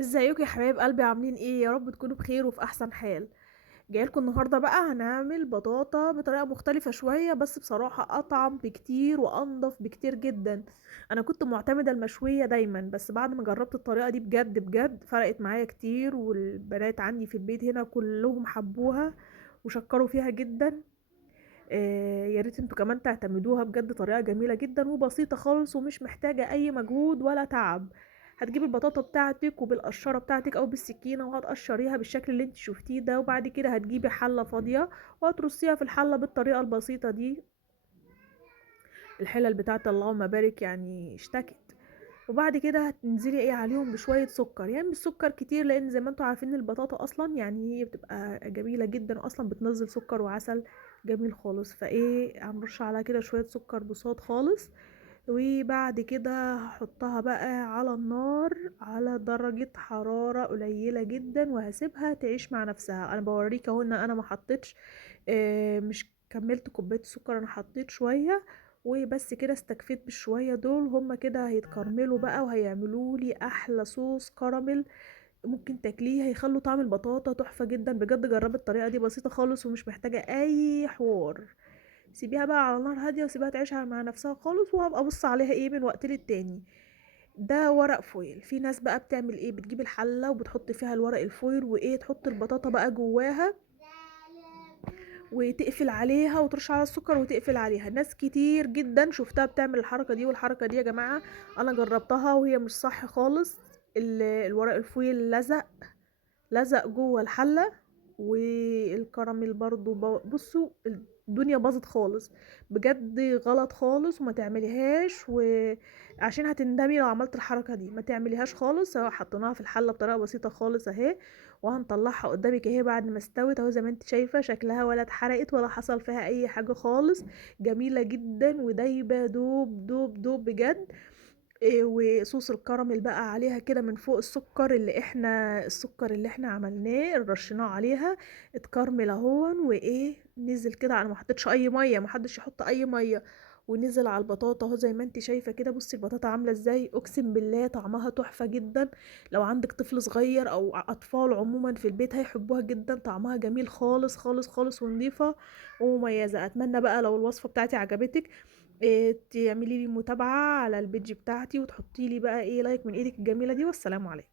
ازيكم يا حبايب قلبي؟ عاملين ايه؟ يا رب تكونوا بخير وفي احسن حال. جايلكم النهارده بقى هنعمل بطاطا بطريقه مختلفه شويه، بس بصراحه اطعم بكتير وانضف بكتير جدا. انا كنت معتمده المشويه دايما، بس بعد ما جربت الطريقه دي بجد بجد فرقت معايا كتير، والبنات عندي في البيت هنا كلهم حبوها وشكروا فيها جدا. يا ريت انتوا كمان تعتمدوها، بجد طريقة جميلة جدا وبسيطة خالص ومش محتاجة اي مجهود ولا تعب. هتجيب البطاطا بتاعتك وبالقشرة بتاعتك او بالسكينة وهتقشريها بالشكل اللي انت شفتيه ده، وبعد كده هتجيبي حلة فاضية وهترصيها في الحلة بالطريقة البسيطة دي. الحلل بتاعت اللهم بارك يعني اشتكت. وبعد كده هتنزلي ايه عليهم بشوية سكر، يعني مش سكر كتير، لان زي ما انتوا عارفين البطاطا اصلا يعني هي بتبقى جميلة جدا واصلا بتنزل سكر وعسل جميل خالص. فايه هنرش عليها كده شوية سكر بصوت خالص. وبعد كده هحطها بقى على النار على درجة حرارة قليلة جدا، وهسيبها تعيش مع نفسها. انا بوريك اهو ان انا ما حطيتش مش كملت كوباية السكر، انا حطيت شوية وبس كده. استكفيت بالشوية دول، هما كده هيتكرملوا بقى وهيعملوا لي احلى صوص كراميل ممكن تاكليه، هيخلوا طعم البطاطا تحفة جدا. بجد جربي الطريقة دي، بسيطة خالص ومش محتاجة اي حوار. سيبيها بقى على نار هادية وسيبها تعيش مع نفسها خالص، وهبقى ابص عليها ايه من وقت للتاني. ده ورق فويل. في ناس بقى بتعمل ايه، بتجيب الحلة وبتحط فيها الورق الفويل وايه تحط البطاطا بقى جواها وتقفل عليها وترش على السكر وتقفل عليها. ناس كتير جدا شفتها بتعمل الحركة دي، والحركة دي يا جماعة انا جربتها وهي مش صح خالص. الورق الفويل لزق جوه الحلة، والكراميل برضو بصوا الدنيا باظت خالص. بجد غلط خالص وما تعمليهاش، وعشان هتندمي لو عملت الحركة دي. ما تعمليهاش خالص. اهو حطيناها في الحلة بطريقة بسيطة خالص اهي، وهنطلعها قدامك اهي بعد ما استوت اهو. زي ما انت شايفة شكلها ولا اتحرقت ولا حصل فيها اي حاجة خالص. جميلة جدا ودايبة دوب دوب دوب بجد. وصوص الكراميل بقى عليها كده من فوق. السكر اللي احنا عملناه رشيناه عليها اتكرمل اهون، وايه نزل كده. انا ما حطيتش اي ميه، ما حدش يحط اي ميه. ونزل على البطاطا اهو زي ما انت شايفه كده. بصي البطاطا عامله ازاي، اقسم بالله طعمها تحفه جدا. لو عندك طفل صغير او اطفال عموما في البيت هيحبوها جدا. طعمها جميل خالص خالص خالص ونظيفه ومميزه. اتمنى بقى لو الوصفه بتاعتي عجبتك تعملي لي متابعة على البيج بتاعتي، وتحطي لي بقى ايه لايك من ايدك الجميلة دي. والسلام عليكم.